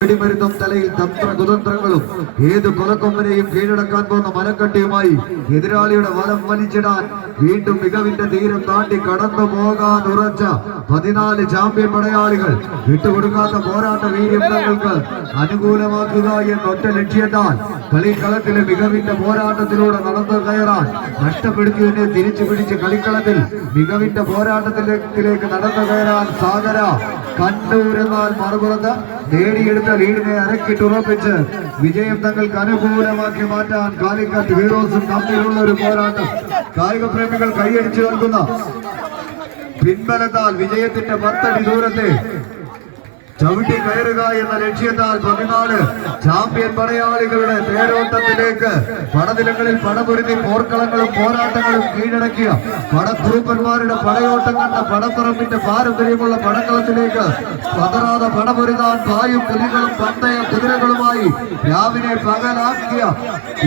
വെടിമരുന്നും തലയിൽ തന്ത്രകുതന്ത്രങ്ങളും ഏത് കൊലക്കൊമ്പനെയും കീഴടക്കാൻ പോകുന്ന മനക്കട്ടിയുമായി എതിരാളിയുടെ വലം വലിച്ചിടാൻ വീണ്ടും മികവിന്റെ തീരം താണ്ടി കടന്നു പോകാൻ ഉറച്ച 14 ചാമ്പ്യൻ പടയാളികൾ വിട്ടുകൊടുക്കാത്ത പോരാട്ട വീര്യം തങ്ങൾക്ക് അനുകൂലമാക്കുക എന്നൊറ്റ ലക്ഷ്യത്താൽ കളിക്കളത്തിലെ മികവിന്റെ പോരാട്ടത്തിലൂടെ നടന്നു കയറാൻ നഷ്ടപ്പെടുത്തിയതിനെ തിരിച്ചു പിടിച്ച് കളിക്കളത്തിൽ മികവിന്റെ പോരാട്ടത്തിലേക്ക് നടന്നു കയറാൻ സാഗര കണ്ണൂർ എന്നാൽ മറുപുറത്ത് നേടിയെടുത്ത ലീഡിനെ അരക്കിട്ടുറപ്പിച്ച് വിജയം തങ്ങൾക്ക് അനുകൂലമാക്കി മാറ്റാൻ കാലിക്കറ്റ് ഹീറോസും തമ്മിലുള്ള ഒരു പോരാട്ടം. കായിക പ്രേമികൾ കൈയടിച്ചു നൽകുന്ന പിൻബലത്താൽ വിജയത്തിന്റെ 10 അടി ദൂരത്തെ ചവിട്ടി കയറുക എന്ന ലക്ഷ്യത്താൽ 14 ചാമ്പ്യൻ പടയാളികളുടെ തേരോട്ടത്തിലേക്ക് പടനിലങ്ങളിൽ പടപൊരുതി പോർക്കളങ്ങളും പോരാട്ടങ്ങളും കീഴടക്കിയ പടക്കുറുപ്പന്മാരുടെ പടയോട്ടം കണ്ട പടപ്പുറമ്പിന്റെ പാരമ്പര്യമുള്ള പടക്കളത്തിലേക്ക് പതറാതെ പടപൊരുതാൻ പായും പുലികളും പന്തയ കുതിരകളുമായി രാവിലെ പകലാക്കിയ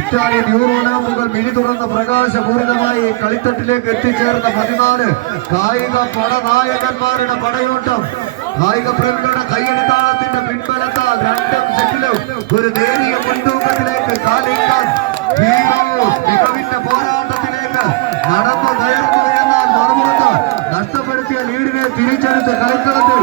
ഇറ്റാലിയൻ യൂറോ ലാമ്പുകൾ മിഴി തുറന്ന പ്രകാശപൂരിതമായി കളിത്തട്ടിലേക്ക് എത്തിച്ചേർന്ന 14 കായിക പടനായകന്മാരുടെ പടയോട്ടം കായിക പ്രേമികളുടെ കയ്യടിത്താളത്തിന്റെ പിൻബലത്താൽ 2 സെറ്റിലും ഒരു നേരിയ മുൻതൂക്കത്തിലേക്ക് കാലിക്കറ്റ് ഹീറോസ് മികവിന്റെ പോരാട്ടത്തിലേക്ക് നടന്നു കയറുന്നു. എന്നാൽ മറുപുറത്ത് നഷ്ടപ്പെടുത്തിയ ലീഡിനെ തിരിച്ചെടുത്ത് കളിക്കളത്തിൽ